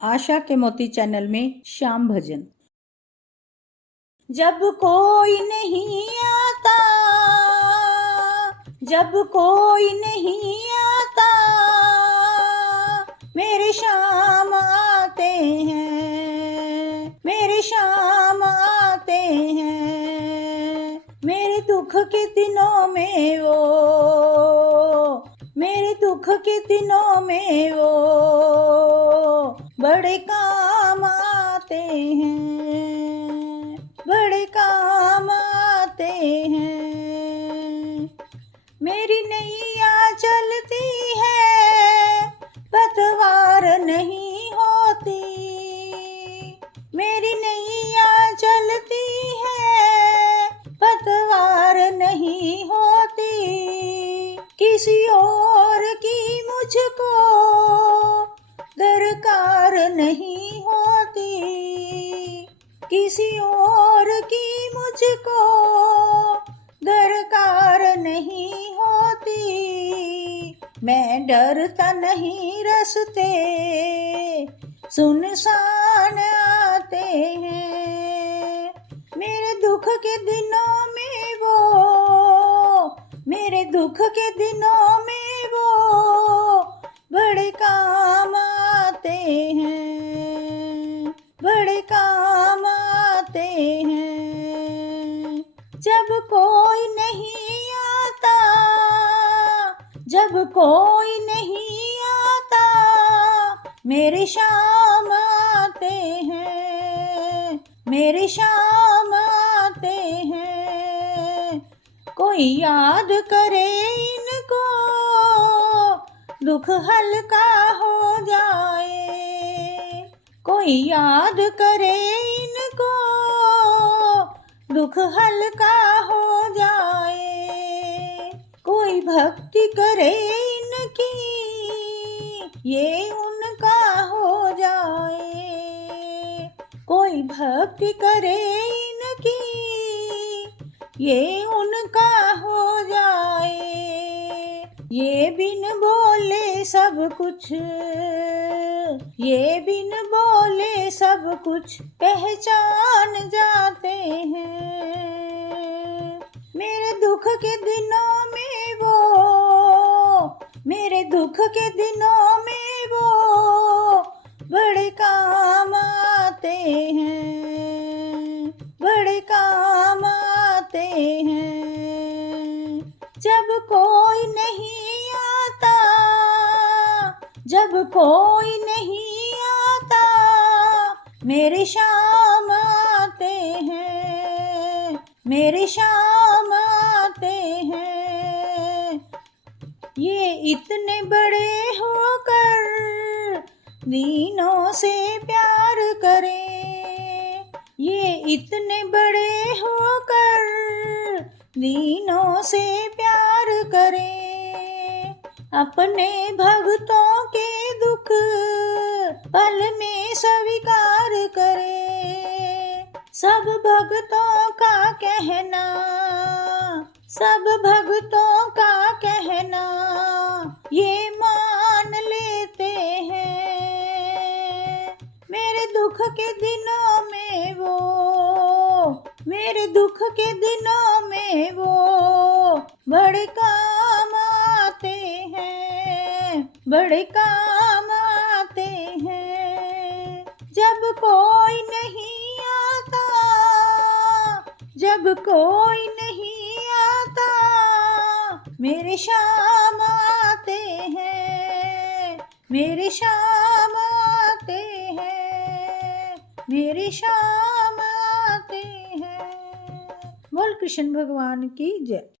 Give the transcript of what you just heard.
आशा के मोती चैनल में शाम भजन। जब कोई नहीं आता, जब कोई नहीं आता, मेरे शाम आते हैं, मेरे शाम आते हैं। मेरे दुख के दिनों में वो, मेरे दुख के दिनों में वो बड़े काम आते हैं, बड़े काम आते हैं। मेरी नैया चलती है, पतवार नहीं होती। मेरी नैया चलती है, पतवार नहीं होती। किसी और की मुझको दरकार नहीं होती, किसी और की मुझको दरकार नहीं होती। मैं डरता नहीं, रास्ते सुनसान आते हैं। मेरे दुख के दिनों में वो, मेरे दुख के दिनों में वो बड़े काम आते हैं, बड़े काम आते हैं। जब कोई नहीं आता, जब कोई नहीं आता, मेरे शाम आते हैं, मेरे शाम आते हैं। कोई याद करे इनको, दुख हल्का हो जाए। कोई याद करे इनको, दुख हल्का हो जाए। कोई भक्ति करे इनकी, ये उनका हो जाए। कोई भक्ति करे इनकी, ये उनका हो जाए। ये बिन बोले सब कुछ, ये बिन बोले सब कुछ पहचान जाते हैं। मेरे दुख के दिनों में वो, मेरे दुख के दिनों में वो बड़े काम आते हैं, बड़े काम आते हैं। जब कोई नहीं आता, जब कोई नहीं आता, मेरे शाम आते हैं, मेरे शाम आते हैं। ये इतने बड़े होकर दीनों से प्यार करें, ये इतने बड़े होकर दीनों से प्यार करें। अपने भक्तों के दुख पल में स्वीकार करें। सब भक्तों का कहना, सब भक्तों का कहना ये मान लेते हैं। मेरे दुख के दिनों में वो, मेरे दुख के दिनों में वो बड़े काम आते हैं, बड़े काम आते हैं। जब कोई नहीं आता, जब कोई नहीं आता, मेरे शाम आते हैं, मेरे शाम आते हैं, मेरे शाम आते हैं। बोल कृष्ण भगवान की जय।